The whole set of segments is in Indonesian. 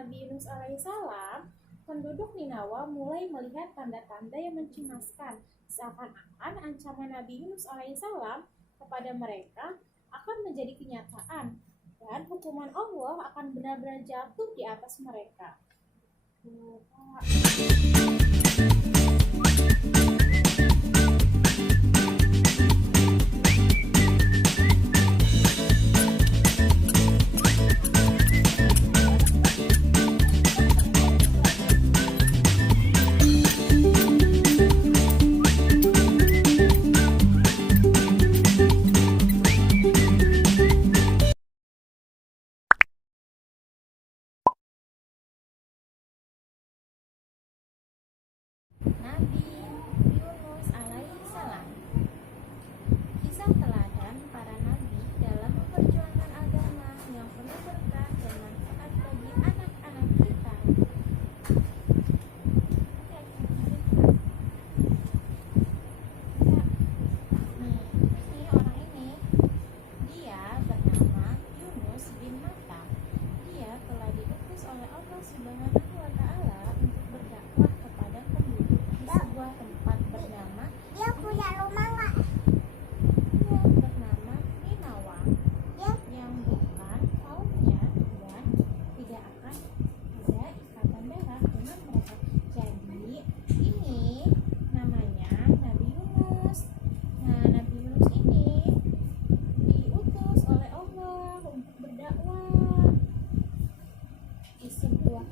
Nabi Yunus alaihissalam, penduduk Ninawa mulai melihat tanda-tanda yang mencemaskan, seakan-akan ancaman Nabi Yunus alaihissalam kepada mereka akan menjadi kenyataan dan hukuman Allah akan benar-benar jatuh di atas mereka. Nabi Yunus alaihissalam. Kisah teladan para nabi dalam memperjuangkan agama yang penuh berkah dan manfaat bagi anak-anak kita. Ini orang ini, dia bernama Yunus bin Matta. Dia telah diutus oleh Allah Subhanahu wa Ta'ala untuk berdakwah kepada penduduk di sebuah tempat bernama Ninawa yang bukan kaumnya dan tidak akan ada ikatan darah dengan mereka. Jadi ini namanya Nabi Yunus. Nah, Nabi Yunus ini diutus oleh Allah untuk berdakwah di sebuah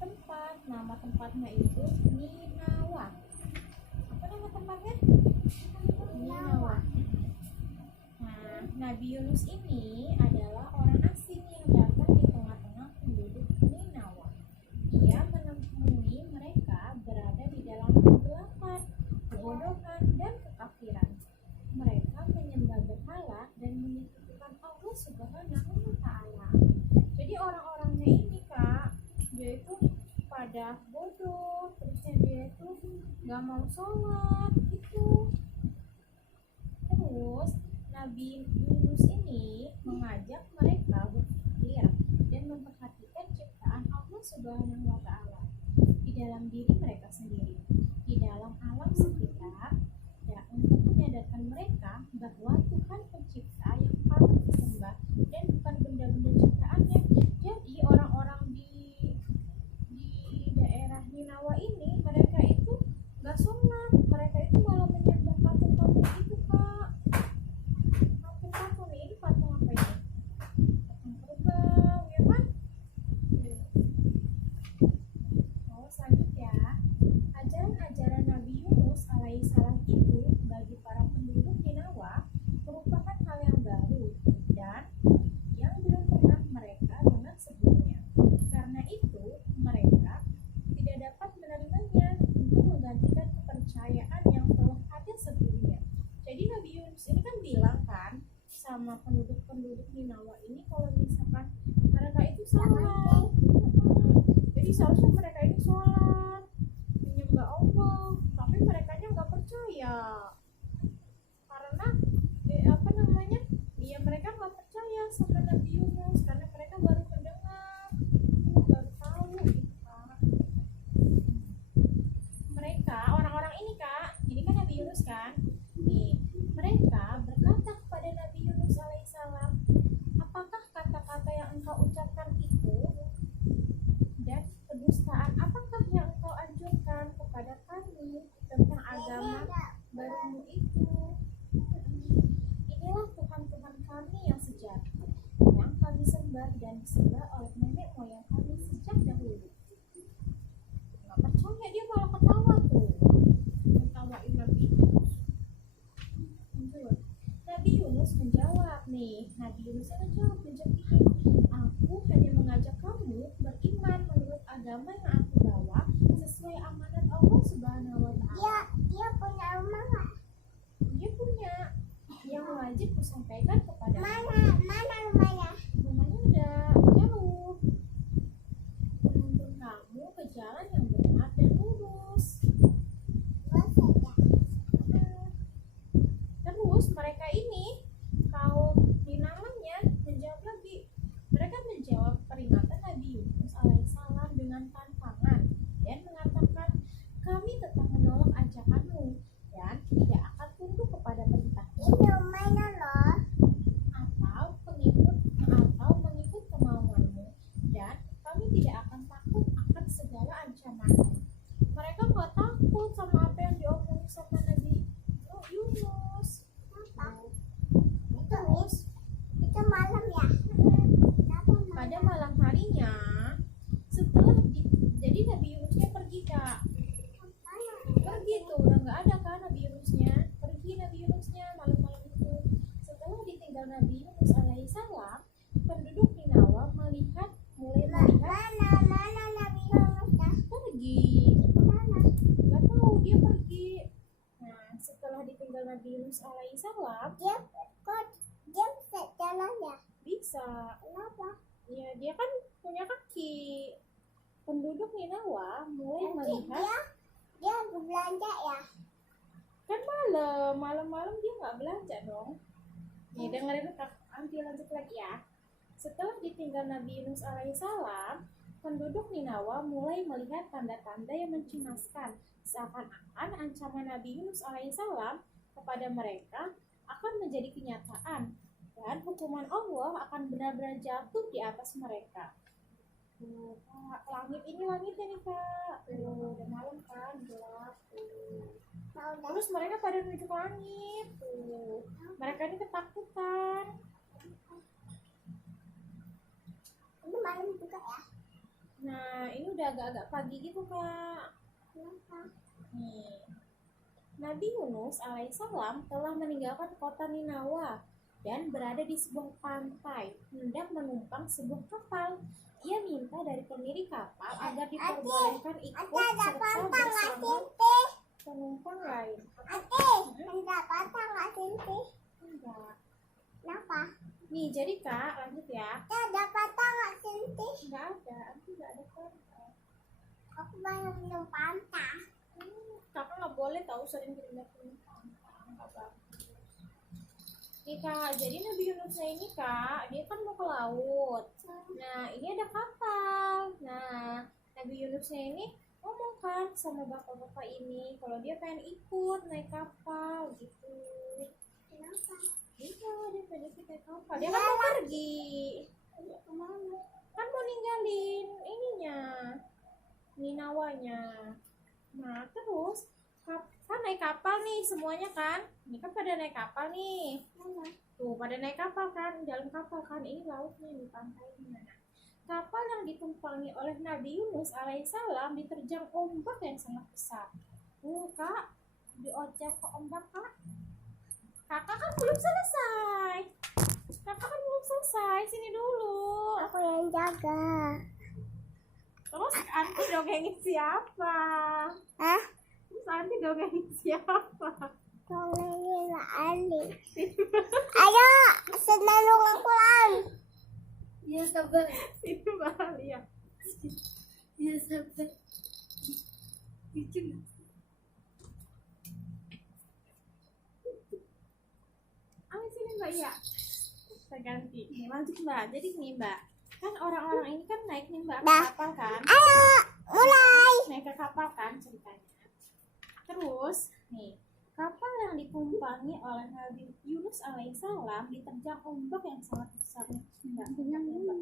tempat. Nama tempatnya itu Ninawa. Apa nama tempatnya? Ninawa. Nah, Nabi Yunus ini adalah orang asing yang datang di tengah-tengah penduduk Ninawa. Dia menemui mereka berada di dalam kegelapan, kebodohan, dan kekafiran. Mereka menyembah berhala dan menyekutukan Allah Subhanahu wa Ta'ala. Jadi orang-orangnya ini, Kak, dia itu pada bodoh, terusnya dia itu gak mau sholat gitu. Terus Nabi Yunus ini mengajak mereka berpikir dan memperhatikan ciptaan Allah Subhanahu wa Ta'ala di dalam diri mereka sendiri, di dalam alam sekitar, dan untuk menyadarkan mereka bahwa Tuhan pencipta yang paling disembah dan bukan benda-benda ciptaannya. Jadi orang-orang di daerah Ninawa ini, mereka itu gak sholat, mereka itu malah menyembah patung-patung itu, Kak. Patung-patung ini, patung apa ini? Patung kerbau, ya kan? Selanjutnya, ajaran-ajaran Nabi Yunus alaihissalam itu bagi para penduduk Ninawa merupakan hal yang baru dan yang belum pernah mereka dengar sebelumnya. Karena itu, mereka tidak dapat menerimanya untuk menggantikan kepercayaan yang telah ada sebelumnya. Jadi Nabi Yunus ini kan bilang kan sama penduduk-penduduk Ninawa ini kalau misalkan mereka itu salah. Jadi seharusnya mereka ini sholat, menyembah Allah, tapi mereka nggak percaya. Karena mereka nggak percaya sama Nabi Yunus karena mereka baru mendengar, baru tahu gitu, Kak. Mereka orang-orang ini, Kak, ini kan Nabi Yunus kan, nih mereka berkata kepada Nabi Yunus alaihissalam, apakah kata-kata yang engkau ucapkan itu dan kedustaan apakah yang engkau anjurkan kepada kami tentang agama barumu itu? Inilah Tuhan-Tuhan kami yang sejati, yang kami sembah dan disembah oleh nenek moyang kami sejak dahulu. Nggak percaya, dia malah ketawa tuh, ketawain Nabi Yunus. Nabi Yunus menjawab nih, aku hanya mengajak kamu beriman menurut agama yang aku bawa sesuai amanat Allah Subhanahu wa Ta'ala. Dia punya rumah nggak? Dia punya, yang wajib kusampaikan kepada Mana rumahnya? Rumahnya udah jauh. Menuntun kamu ke jalan yang benar dan lurus. Terus mereka ini kaum di namanya menjawab lagi. Mereka menjawab peringatan Nabi Yunus alaihissalam dengan tantangan dan mengatakan, kami tetap menolak ajakanmu dan tidak akan tunduk kepada perintahmu Ini rumahnya loh. atau mengikut kemauanmu, dan kami tidak akan takut akan segala ancamanmu. Mereka nggak takut sama apa yang diomongin sama Nabi Yunus. Terus Itu malam ya. pada malam harinya setelah jadi Nabi Yunusnya pergi kak, pergi tuh udah nggak ada kan Nabi Yunusnya, pergi Nabi Yunusnya malam-malam itu. Setelah ditinggal Nabi Yunus alaihissalam, penduduk Ninawa mulai melihat Mana Nabi Yunus? pergi, Mana? nggak tahu dia pergi. Nah setelah ditinggal Nabi Yunus alaihissalam, Dia bisa jalan ya. bisa, Kenapa? ya dia kan punya kaki. Penduduk Ninawa mulai Nanti melihat, dia belanja ya. kan malam-malam dia nggak belanja dong. Nih dengerin kak, nanti lanjut lagi ya. Setelah ditinggal Nabi Yunus alaihissalam, penduduk Ninawa mulai melihat tanda-tanda yang mencemaskan, seakan-akan ancaman Nabi Yunus alaihissalam kepada mereka akan menjadi kenyataan dan hukuman Allah akan benar-benar jatuh di atas mereka. Tuh, Kak, langitnya nih kak, tuh udah malam kan, gelap tuh. Terus mereka pada menuju ke langit tuh. Mereka ini ketakutan. Ini malam juga ya. Nah, ini udah agak-agak pagi gitu kak. Kenapa? Nih, Nabi Yunus alaihissalam telah meninggalkan kota Ninawa dan berada di sebuah pantai, hendak menumpang sebuah kapal. Ia minta dari pemilik kapal agar diperbolehkan ikut Ada serta patah nggak bersama Sinti? penumpang lain. Ada patah nggak Sinti? Enggak. Kenapa? Nih, jadi kak, lanjut ya. Ada patah nggak Sinti? Enggak ada, nanti enggak ada pantai. Aku banyak minum pantah. Kakak nggak boleh tahu sering pindah-pindah pantai, nggak bagus. Nih kak, jadi Nabi Yunusnya ini kak, dia kan mau ke laut. Nah, ini ada kapal. Nah, Nabi Yunusnya ini ngomong kan sama bapak-bapak ini kalau dia pengen ikut naik kapal gitu. Kenapa? Iya, dia pengen ikut naik kapal. Dia kan mau pergi. Kemana? Kan mau ninggalin ininya, Ninawanya. Nah, terus kan naik kapal nih semuanya kan. Ini kan pada naik kapal nih. Mana? Tuh, pada naik kapal kan, dalam kapal kan, ini lautnya, ini pantainya. Nah, kapal yang ditumpangi oleh Nabi Yunus alaihissalam diterjang ombak yang sangat besar. Kak, dioceh ke ombak kak. Kakak kan belum selesai. Sini dulu. Aku yang jaga. Terus Anti dongengin siapa? Hah? Terus Anti dongengin siapa? Tolongin Ali. Ayo, senang pulang. Ya sabar, Itu Malia. ya sabar. Lucu. Ayo sini Mbak ya. Kita ganti. Nih lanjut Mbak. Jadi nih Mbak, kan orang-orang ini kan naik nih Mbak ke Dah. kapal kan? Ayo, mulai. Naik ke kapal kan ceritanya. Terus nih, kapal yang ditumpangi oleh Nabi Yunus alaihissalam diterjang ombak yang sangat besar. Mbak, Mbak.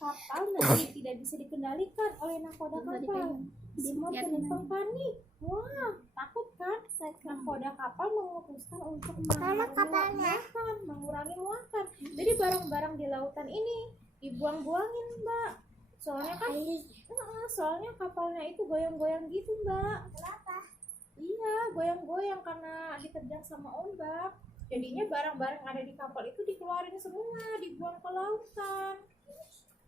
Kapal nanti tidak bisa dikendalikan oleh nakoda kapal. Semua penumpang panik. Wah, takut kan? Nakoda kapal memutuskan untuk Mana kapalnya? mengurangi muatan. Jadi barang-barang di lautan ini dibuang-buangin, Mbak. Soalnya kapalnya itu goyang-goyang gitu, Mbak. Kenapa? Iya, goyang-goyang karena diterjang sama ombak. Jadinya barang-barang ada di kapal itu dikeluarin semua, dibuang ke lautan.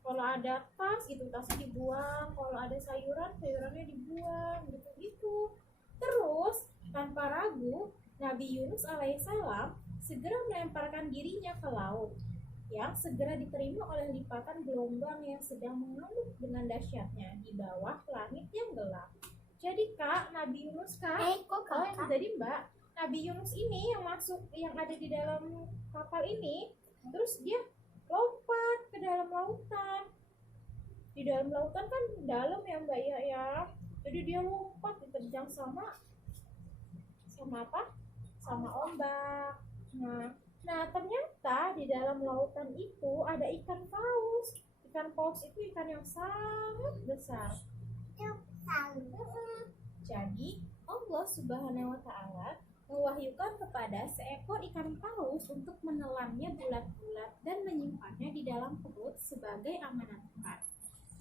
Kalau ada tas, itu tasnya dibuang. Kalau ada sayuran, sayurannya dibuang, gitu-gitu. Terus, tanpa ragu, Nabi Yunus alaihissalam segera melemparkan dirinya ke laut, yang segera diterima oleh lipatan gelombang yang sedang mengamuk dengan dahsyatnya di bawah langit yang gelap. Jadi Kak, Nabi Yunus Kak, Kok kakak? jadi Mbak, Nabi Yunus ini yang masuk, yang ada di dalam kapal ini, terus dia lompat ke dalam lautan. Di dalam lautan kan dalam ya Mbak ya. Jadi dia lompat diterjang sama apa? Sama ombak. Nah, ternyata di dalam lautan itu ada ikan paus. Ikan paus itu ikan yang sangat besar. Jadi Allah Subhanahu wa Ta'ala mewahyukan kepada seekor ikan paus untuk menelannya bulat-bulat dan menyimpannya di dalam perut sebagai amanat Tuhan.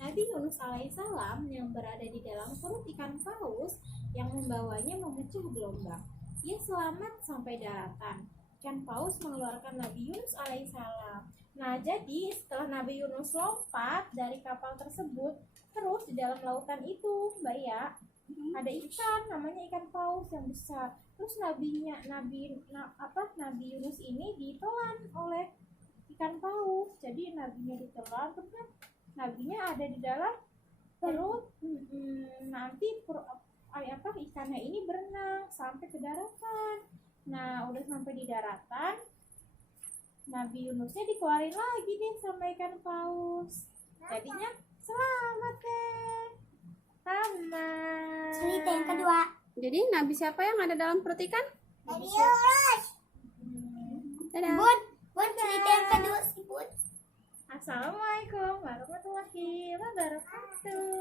Nabi Yunus alaihissalam yang berada di dalam perut ikan paus yang membawanya memecah gelombang. Ia selamat sampai daratan. Ikan paus mengeluarkan Nabi Yunus alaihissalam. Nah, jadi setelah Nabi Yunus lompat dari kapal tersebut, terus di dalam lautan itu, Mbak ya, ada ikan namanya ikan paus yang besar. Terus Nabi Yunus ini ditelan oleh ikan paus. Jadi nabinya ditelan, terus kan nabinya ada di dalam perut. Nanti ikannya ini berenang sampai ke daratan. Nah, udah sampai di daratan, Nabi Yunusnya dikeluarin lagi deh sama ikan paus. Jadinya selamat deh. Tamat. Cerita yang kedua. Jadi nabi siapa yang ada dalam perut ikan? Nabi Yunus. Dadah. Bun, cerita yang kedua sih, Bun. Assalamualaikum warahmatullahi wabarakatuh.